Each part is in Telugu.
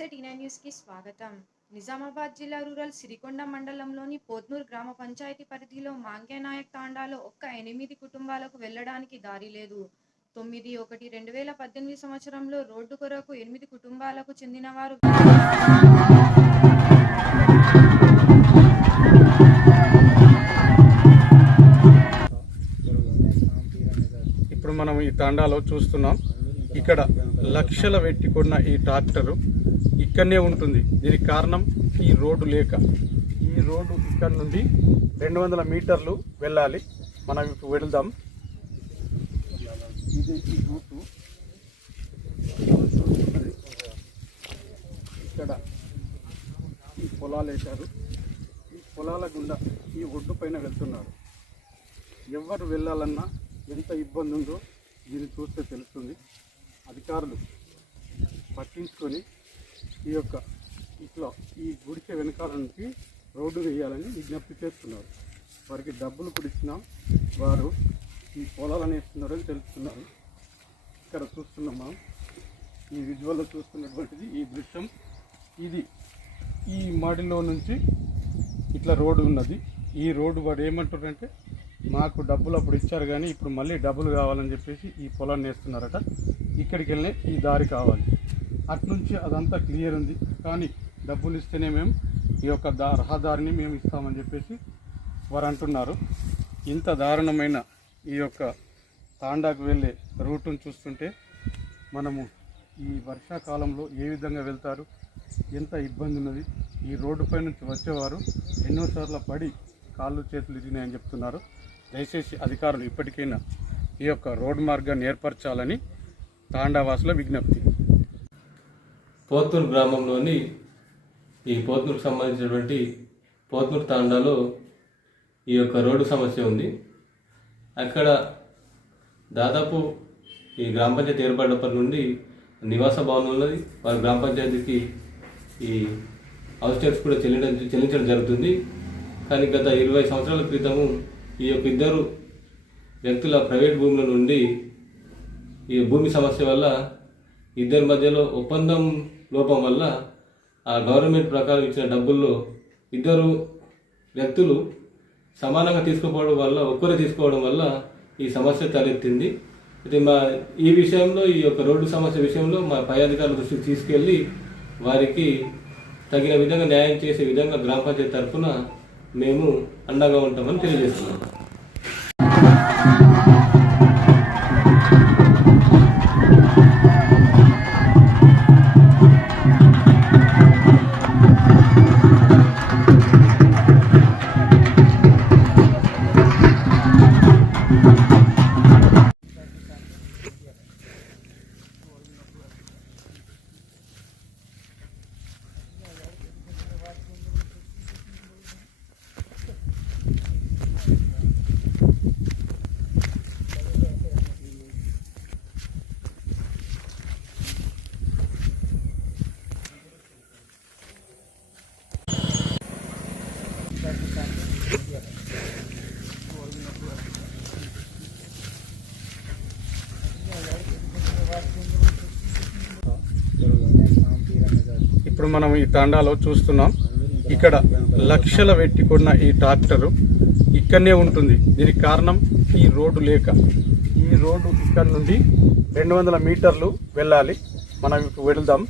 నమస్తే టీనా న్యూస్కి స్వాగతం నిజామాబాద్ జిల్లా రూరల్ సిరికొండ మండలంలోని పోత్నూర్ గ్రామ పంచాయతీ పరిధిలో మాంగ్యనాయక్ తాండాలో ఒక్క ఎనిమిది కుటుంబాలకు వెళ్ళడానికి దారి లేదు తొమ్మిది ఒకటి రెండు వేల పద్దెనిమిది సంవత్సరంలో రోడ్డు కొరకు ఎనిమిది కుటుంబాలకు చెందిన వారు ఇప్పుడు మనం ఈ తాండాలో చూస్తున్నాం ఇక్కడ లక్షల పెట్టుకున్న ఈ ట్రాక్టరు ఇక్కడనే ఉంటుంది దీనికి కారణం ఈ రోడ్డు లేక ఈ రోడ్డు ఇక్కడ నుండి రెండు వందల మీటర్లు వెళ్ళాలి మనం ఇప్పుడు వెళ్దాం ఇక్కడ ఈ పొలాలు వేశారు ఈ పొలాల గుండా ఈ ఒడ్డు పైన వెళ్తున్నారు ఎవరు వెళ్ళాలన్నా ఎంత ఇబ్బంది ఉందో దీన్ని చూస్తే తెలుస్తుంది అధికారులు పట్టించుకొని ఈ యొక్క ఇట్లా ఈ గుడిసె వెనకాల నుంచి రోడ్డు వేయాలని విజ్ఞప్తి చేస్తున్నారు వారికి డబ్బులు కుడిచ్చినా వారు ఈ ఇస్తున్నారు వేస్తున్నారని తెలుస్తున్నారు ఇక్కడ చూస్తున్నాం మనం ఈ విజువల్లో చూస్తున్నటువంటిది ఈ దృశ్యం ఇది ఈ మాడిలో నుంచి ఇట్లా రోడ్డు ఉన్నది ఈ రోడ్డు వాడు ఏమంటారంటే మాకు డబ్బులు అప్పుడు ఇచ్చారు కానీ ఇప్పుడు మళ్ళీ డబ్బులు కావాలని చెప్పేసి ఈ పొలాన్ని వేస్తున్నారట ఇక్కడికి వెళ్ళే ఈ దారి కావాలి అట్నుంచి అదంతా క్లియర్ ఉంది కానీ డబ్బులు ఇస్తేనే మేము ఈ యొక్క దా రహదారిని మేము ఇస్తామని చెప్పేసి వారు అంటున్నారు ఇంత దారుణమైన ఈ యొక్క తాండాకు వెళ్ళే రూటును చూస్తుంటే మనము ఈ వర్షాకాలంలో ఏ విధంగా వెళ్తారు ఎంత ఇబ్బంది ఉన్నది ఈ రోడ్డుపై నుంచి వచ్చేవారు ఎన్నోసార్లు పడి కాళ్ళు చేతులు ఇరిగినాయని చెప్తున్నారు దయచేసి అధికారులు ఇప్పటికైనా ఈ యొక్క రోడ్డు మార్గాన్ని ఏర్పరచాలని తాండావాసుల విజ్ఞప్తి పోతూరు గ్రామంలోని ఈ పోతూరుకు సంబంధించినటువంటి పోతూరు తాండాలో ఈ యొక్క రోడ్డు సమస్య ఉంది అక్కడ దాదాపు ఈ గ్రామ పంచాయతీ ఏర్పడినప్పటి నుండి నివాస భవనంలో వారి గ్రామ పంచాయతీకి ఈ హౌస్ ట్యాక్స్ కూడా చెల్లించడం చెల్లించడం జరుగుతుంది కానీ గత ఇరవై సంవత్సరాల క్రితము ఈ యొక్క ఇద్దరు వ్యక్తుల ప్రైవేట్ భూముల నుండి ఈ భూమి సమస్య వల్ల ఇద్దరి మధ్యలో ఒప్పందం లోపం వల్ల ఆ గవర్నమెంట్ ప్రకారం ఇచ్చిన డబ్బుల్లో ఇద్దరు వ్యక్తులు సమానంగా తీసుకోపోవడం వల్ల ఒక్కరే తీసుకోవడం వల్ల ఈ సమస్య తలెత్తింది అయితే మా ఈ విషయంలో ఈ యొక్క రోడ్డు సమస్య విషయంలో మా పై అధికారుల దృష్టికి తీసుకెళ్ళి వారికి తగిన విధంగా న్యాయం చేసే విధంగా గ్రామ పంచాయతీ తరఫున మేము అండగా ఉంటామని తెలియజేస్తున్నాం ఇప్పుడు మనం ఈ తాండాలో చూస్తున్నాం ఇక్కడ లక్షల పెట్టి కొన్న ఈ ట్రాక్టరు ఇక్కడనే ఉంటుంది దీనికి కారణం ఈ రోడ్డు లేక ఈ రోడ్డు ఇక్కడ నుండి రెండు వందల మీటర్లు వెళ్ళాలి మనం ఇప్పుడు వెళదాం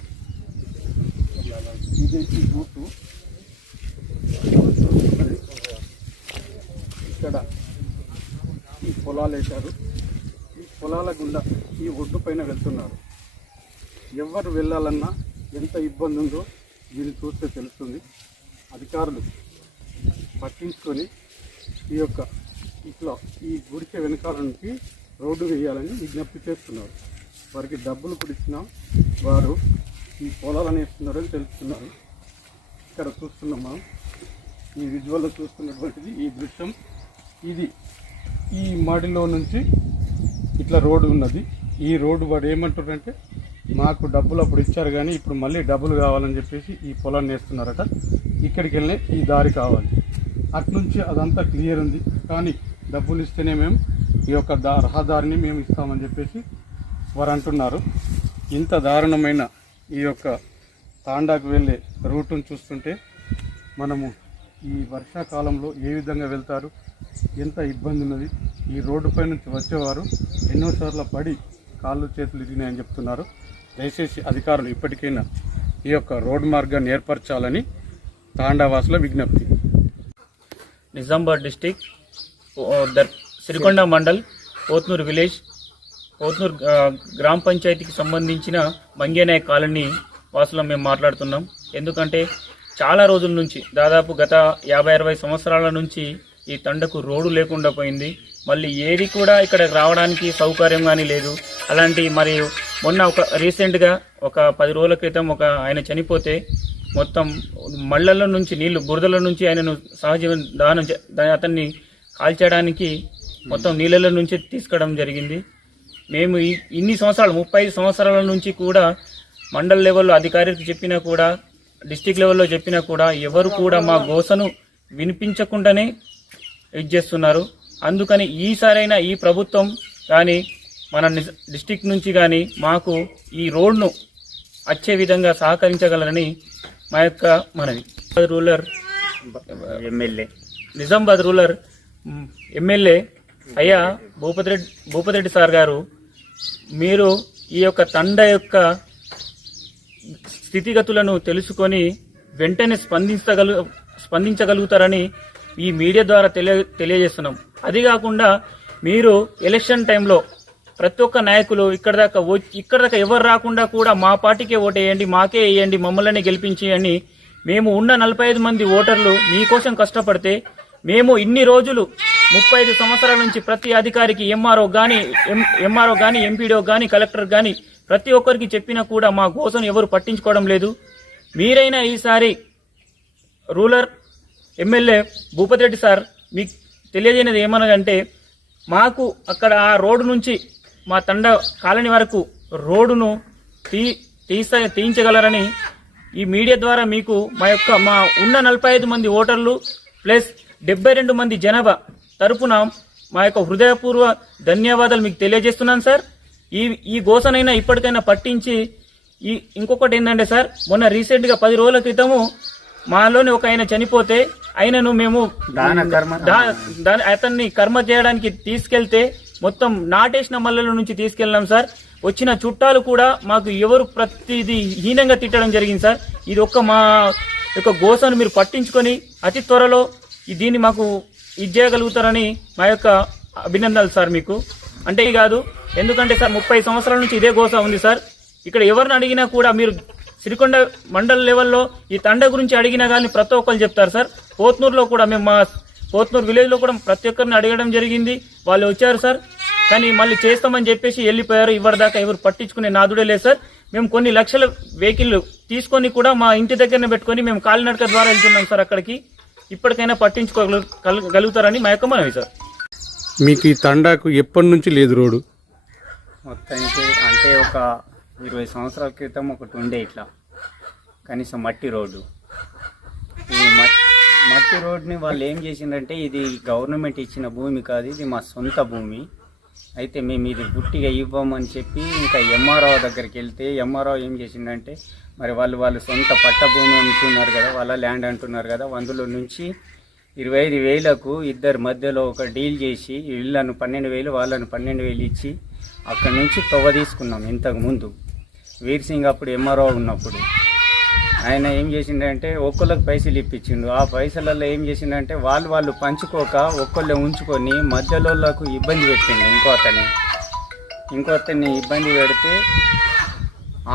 ఇక్కడ ఈ పొలాలు వేశారు ఈ పొలాల గుండా ఈ ఒడ్డు పైన వెళ్తున్నారు ఎవరు వెళ్ళాలన్నా ఎంత ఇబ్బంది ఉందో దీన్ని చూస్తే తెలుస్తుంది అధికారులు పట్టించుకొని ఈ యొక్క ఇట్లా ఈ గుడిసె వెనకాల నుంచి రోడ్డు వేయాలని విజ్ఞప్తి చేస్తున్నారు వారికి డబ్బులు కుడిచ్చినా వారు ఈ పొలాలను వేస్తున్నారని తెలుస్తున్నారు ఇక్కడ చూస్తున్నాం మనం ఈ విజువల్లో చూస్తున్నటువంటిది ఈ దృశ్యం ఇది ఈ మడిలో నుంచి ఇట్లా రోడ్డు ఉన్నది ఈ రోడ్డు వాడు ఏమంటారంటే మాకు డబ్బులు అప్పుడు ఇచ్చారు కానీ ఇప్పుడు మళ్ళీ డబ్బులు కావాలని చెప్పేసి ఈ పొలాన్ని వేస్తున్నారట ఇక్కడికి వెళ్ళే ఈ దారి కావాలి అట్నుంచి అదంతా క్లియర్ ఉంది కానీ డబ్బులు ఇస్తేనే మేము ఈ యొక్క దా రహదారిని మేము ఇస్తామని చెప్పేసి వారు అంటున్నారు ఇంత దారుణమైన ఈ యొక్క తాండాకు వెళ్ళే రూటును చూస్తుంటే మనము ఈ వర్షాకాలంలో ఏ విధంగా వెళ్తారు ఎంత ఇబ్బంది ఉన్నది ఈ రోడ్డుపై నుంచి వచ్చేవారు ఎన్నోసార్లు పడి కాళ్ళు చేతులు ఇరిగినాయని చెప్తున్నారు దయచేసి అధికారులు ఇప్పటికైనా ఈ యొక్క రోడ్డు మార్గాన్ని ఏర్పరచాలని తాండావాసుల విజ్ఞప్తి నిజామాబాద్ డిస్టిక్ సిరికొండ మండల్ పోత్నూరు విలేజ్ పోత్నూరు గ్రామ పంచాయతీకి సంబంధించిన మంగేనాయ కాలనీ వాసులం మేము మాట్లాడుతున్నాం ఎందుకంటే చాలా రోజుల నుంచి దాదాపు గత యాభై అరవై సంవత్సరాల నుంచి ఈ తండకు రోడ్డు లేకుండా పోయింది మళ్ళీ ఏది కూడా ఇక్కడ రావడానికి సౌకర్యం కానీ లేదు అలాంటి మరియు మొన్న ఒక రీసెంట్గా ఒక పది రోజుల క్రితం ఒక ఆయన చనిపోతే మొత్తం మళ్ళల నుంచి నీళ్లు బురదల నుంచి ఆయనను సహజ దానం అతన్ని కాల్చడానికి మొత్తం నీళ్ళ నుంచి తీసుకోవడం జరిగింది మేము ఇన్ని సంవత్సరాలు ముప్పై సంవత్సరాల నుంచి కూడా మండల్ లెవెల్లో అధికారికి చెప్పినా కూడా డిస్టిక్ లెవెల్లో చెప్పినా కూడా ఎవరు కూడా మా గోసను వినిపించకుండానే ఇది చేస్తున్నారు అందుకని ఈసారైనా ఈ ప్రభుత్వం కానీ మన డిస్టిక్ నుంచి కానీ మాకు ఈ రోడ్ను వచ్చే విధంగా సహకరించగలరని మా యొక్క మనవి rural MLA Nizamabad rural MLA అయ్యా భూపతిరెడ్డి భూపతిరెడ్డి సార్ గారు మీరు ఈ యొక్క తండ యొక్క స్థితిగతులను తెలుసుకొని వెంటనే స్పందించగలు స్పందించగలుగుతారని ఈ మీడియా ద్వారా తెలియ తెలియజేస్తున్నాం అది కాకుండా మీరు ఎలక్షన్ టైంలో ప్రతి ఒక్క నాయకులు ఇక్కడ దాకా ఇక్కడ దాకా ఎవరు రాకుండా కూడా మా పార్టీకే ఓటేయండి మాకే వేయండి మమ్మల్ని గెలిపించేయండి మేము ఉన్న నలభై ఐదు మంది ఓటర్లు మీకోసం కష్టపడితే మేము ఇన్ని రోజులు ముప్పై ఐదు సంవత్సరాల నుంచి ప్రతి అధికారికి ఎంఆర్ఓ కానీ ఎంఆర్ఓ కానీ ఎంపీడీఓ కానీ కలెక్టర్ కానీ ప్రతి ఒక్కరికి చెప్పినా కూడా మా కోసం ఎవరు పట్టించుకోవడం లేదు మీరైనా ఈసారి రూలర్ ఎమ్మెల్యే భూపతిరెడ్డి సార్ మీకు తెలియజేయనది ఏమనగంటే మాకు అక్కడ ఆ రోడ్డు నుంచి మా తండ కాలనీ వరకు రోడ్డును తీ తీస తీయించగలరని ఈ మీడియా ద్వారా మీకు మా యొక్క మా ఉన్న నలభై ఐదు మంది ఓటర్లు ప్లస్ డెబ్బై రెండు మంది జనాభా తరపున మా యొక్క హృదయపూర్వ ధన్యవాదాలు మీకు తెలియజేస్తున్నాను సార్ ఈ ఈ ఘోషనైనా ఇప్పటికైనా పట్టించి ఈ ఇంకొకటి ఏంటంటే సార్ మొన్న రీసెంట్గా పది రోజుల క్రితము మాలోని ఒక ఆయన చనిపోతే ఆయనను మేము దాన కర్మ అతన్ని కర్మ చేయడానికి తీసుకెళ్తే మొత్తం నాటేసిన మల్లెల నుంచి తీసుకెళ్ళినాం సార్ వచ్చిన చుట్టాలు కూడా మాకు ఎవరు ప్రతిది హీనంగా తిట్టడం జరిగింది సార్ ఇది ఒక్క మా యొక్క గోసను మీరు పట్టించుకొని అతి త్వరలో దీన్ని మాకు ఇది చేయగలుగుతారని మా యొక్క అభినందనలు సార్ మీకు అంటే కాదు ఎందుకంటే సార్ ముప్పై సంవత్సరాల నుంచి ఇదే గోస ఉంది సార్ ఇక్కడ ఎవరిని అడిగినా కూడా మీరు సిరికొండ మండల లెవెల్లో ఈ తండ గురించి అడిగినా కానీ ప్రతి ఒక్కరు చెప్తారు సార్ పోత్నూరులో కూడా మేము మా పోత్నూరు విలేజ్లో కూడా ప్రతి ఒక్కరిని అడగడం జరిగింది వాళ్ళు వచ్చారు సార్ కానీ మళ్ళీ చేస్తామని చెప్పేసి వెళ్ళిపోయారు దాకా ఎవరు పట్టించుకునే నాదుడే లేదు సార్ మేము కొన్ని లక్షల వెహికల్ తీసుకొని కూడా మా ఇంటి దగ్గరనే పెట్టుకొని మేము కాలినడక ద్వారా వెళ్తున్నాం సార్ అక్కడికి ఇప్పటికైనా పట్టించుకోగలుగుతారని మా యొక్క మనవి సార్ మీకు ఈ తండాకు ఎప్పటి నుంచి లేదు రోడ్డు మొత్తానికి అంటే ఒక ఇరవై సంవత్సరాల క్రితం ఒకటి ఉండే ఇట్లా కనీసం మట్టి రోడ్డు ఈ మట్టి రోడ్ని వాళ్ళు ఏం చేసిందంటే ఇది గవర్నమెంట్ ఇచ్చిన భూమి కాదు ఇది మా సొంత భూమి అయితే మేము ఇది గుట్టిగా ఇవ్వమని చెప్పి ఇంకా ఎంఆర్ఓ దగ్గరికి వెళ్తే ఎంఆర్ఓ ఏం చేసిందంటే మరి వాళ్ళు వాళ్ళు సొంత పట్ట భూమి అంటున్నారు కదా వాళ్ళ ల్యాండ్ అంటున్నారు కదా అందులో నుంచి ఇరవై ఐదు వేలకు ఇద్దరు మధ్యలో ఒక డీల్ చేసి వీళ్ళను పన్నెండు వేలు వాళ్ళను పన్నెండు వేలు ఇచ్చి అక్కడి నుంచి తొవ్వ తీసుకున్నాం ఇంతకుముందు వీర్సింగ్ అప్పుడు ఎంఆర్ఓ ఉన్నప్పుడు ఆయన ఏం చేసిండే ఒక్కళ్ళకి పైసలు ఇప్పించిండు ఆ పైసలలో ఏం చేసిండే వాళ్ళు వాళ్ళు పంచుకోక ఒక్కళ్ళే ఉంచుకొని మధ్యలోళ్ళకు ఇబ్బంది పెట్టిండు ఇంకో అతన్ని ఇంకో అతన్ని ఇబ్బంది పెడితే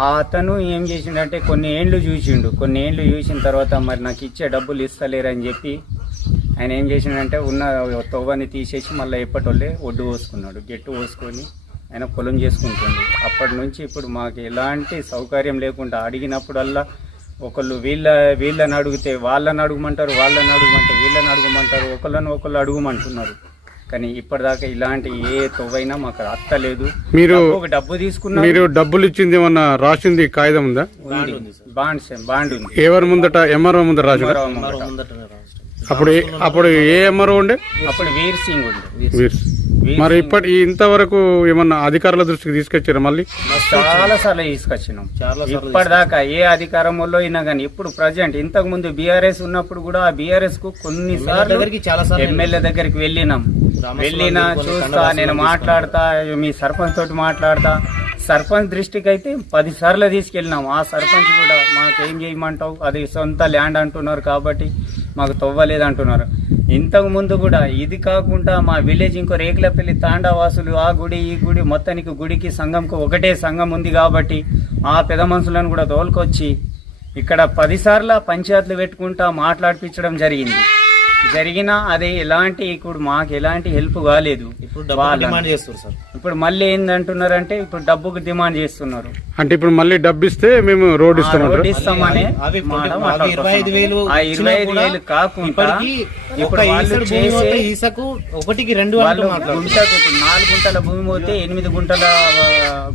ఆ అతను ఏం చేసిండే కొన్ని ఏండ్లు చూసిండు కొన్ని ఏండ్లు చూసిన తర్వాత మరి నాకు ఇచ్చే డబ్బులు ఇస్తలేరని చెప్పి ఆయన ఏం చేసిండే ఉన్న తొవ్వని తీసేసి మళ్ళీ ఎప్పటి ఒడ్డు పోసుకున్నాడు గెట్టు పోసుకొని ఆయన పొలం చేసుకుంటుంది అప్పటి నుంచి ఇప్పుడు మాకు ఎలాంటి సౌకర్యం లేకుండా అడిగినప్పుడల్లా ఒకళ్ళు వీళ్ళ వీళ్ళని అడిగితే వాళ్ళని అడుగుమంటారు వాళ్ళని అడుగుమంటారు వీళ్ళని అడుగుమంటారు ఒకళ్ళని ఒకళ్ళు అడుగుమంటున్నారు కానీ ఇప్పటిదాకా ఇలాంటి ఏ తొవ్వైనా మాకు అత్తలేదు మీరు డబ్బు తీసుకున్న మీరు డబ్బులు ఇచ్చింది ఏమన్నా రాసింది కాగితం ఉందా బాండ్ బాండ్ ఉంది ఎవరి ముందట ఎంఆర్ఓ ముందట రాజు అప్పుడు అప్పుడు ఏ ఎంఆర్ఓ ఉండే అప్పుడు వీర్ సింగ్ ఉండే వీర్ సింగ్ మరి ఇప్పటి ఇంతవరకు ఏమన్నా అధికారుల దృష్టికి తీసుకొచ్చారు మళ్ళీ చాలా సార్లు తీసుకొచ్చినాం ఇప్పటిదాకా ఏ అధికారం వల్ల అయినా కానీ ఇప్పుడు ప్రజెంట్ ఇంతకు ముందు బీఆర్ఎస్ ఉన్నప్పుడు కూడా ఆ బీఆర్ఎస్ కు కొన్నిసార్లు ఎమ్మెల్యే దగ్గరికి వెళ్ళినాం వెళ్ళినా చూస్తా నేను మాట్లాడతా మీ సర్పంచ్ తోటి మాట్లాడతా సర్పంచ్ దృష్టికి అయితే పది సార్లు తీసుకెళ్ళినాం ఆ సర్పంచ్ కూడా మాకు ఏం చేయమంటావు అది సొంత ల్యాండ్ అంటున్నారు కాబట్టి మాకు తవ్వలేదు అంటున్నారు ఇంతకు ముందు కూడా ఇది కాకుండా మా విలేజ్ ఇంకో రేకులపల్లి తాండావాసులు ఆ గుడి ఈ గుడి మొత్తానికి గుడికి సంఘంకు ఒకటే సంఘం ఉంది కాబట్టి ఆ పెద మనుషులను కూడా తోలుకొచ్చి ఇక్కడ పదిసార్ల పంచాయతీలు పెట్టుకుంటా మాట్లాడిపించడం జరిగింది జరిగినా అదే ఎలాంటి ఇప్పుడు మాకు ఎలాంటి హెల్ప్ కాలేదు ఇప్పుడు డబ్బు డిమాండ్ చేస్తారు సార్ ఇప్పుడు మళ్ళీ అంటే ఇప్పుడు డబ్బుకు డిమాండ్ చేస్తున్నారు అంటే ఇప్పుడు మళ్ళీ డబ్బు ఇస్తే మేము రోడ్ ఇస్తాం రోడ్ ఇస్తామని ఇరవై ఐదు వేలు ఆ ఇరవై ఐదు వేలు కాకుండా ఇప్పుడు ఒకటికి రెండు వాళ్ళు నాలుగు గుంటల భూమి పోతే ఎనిమిది గుంటల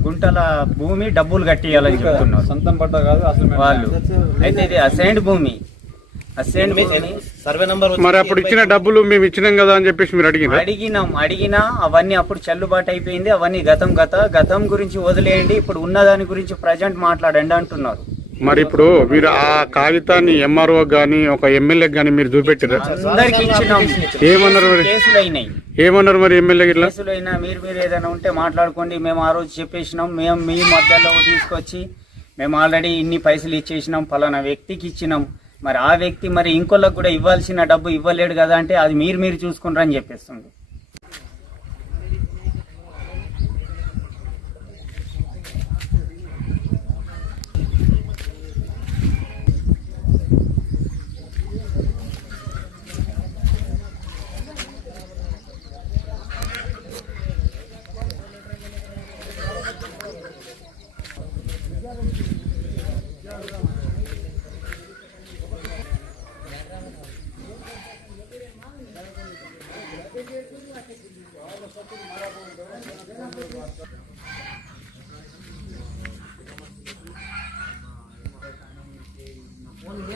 గుంటల భూమి డబ్బులు కట్టియాలని చెప్తున్నారు సొంతం పడ్డా కాదు అసలు వాళ్ళు అయితే ఇది అసైన్ భూమి సర్వే మరి అప్పుడు ఇచ్చిన డబ్బులు మేము ఇచ్చినాం కదా అని చెప్పేసి మీరు అడిగిన అడిగినాం అడిగినా అవన్నీ అప్పుడు చల్లుబాటు అయిపోయింది అవన్నీ గతం గత గతం గురించి వదిలేయండి ఇప్పుడు ఉన్న దాని గురించి ప్రజెంట్ మాట్లాడండి అంటున్నారు మరి ఇప్పుడు మీరు ఆ కాగితాన్ని ఎంఆర్ఓ గానీ ఒక ఎమ్మెల్యే గానీ మీరు చూపెట్టారు ఏమన్నారు మరి ఏమన్నారు మరి ఎమ్మెల్యే ఇట్లా మీరు మీరు ఏదైనా ఉంటే మాట్లాడుకోండి మేము ఆ రోజు చెప్పేసినాం మేము మీ మధ్యలో తీసుకొచ్చి మేము ఆల్రెడీ ఇన్ని పైసలు ఇచ్చేసినాం పలానా వ్యక్తికి ఇచ్చినాం మరి ఆ వ్యక్తి మరి ఇంకోళ్ళకు కూడా ఇవ్వాల్సిన డబ్బు ఇవ్వలేడు కదా అంటే అది మీరు మీరు చూసుకుంటారని చెప్పేస్తుంది ફોન મેલ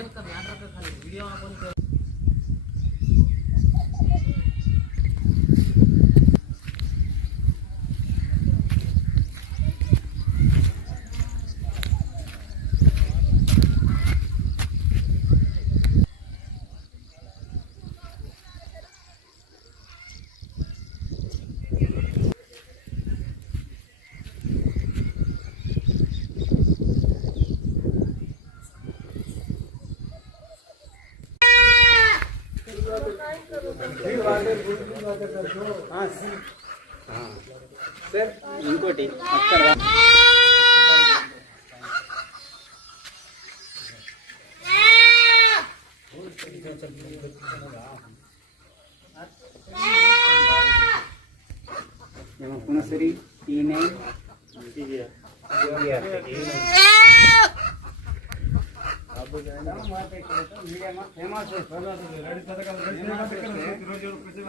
તમે આટલા ખાલી વિડીયો આપો సార్ ఇంకోటి అక్కడ పునసరి ఈ నైన్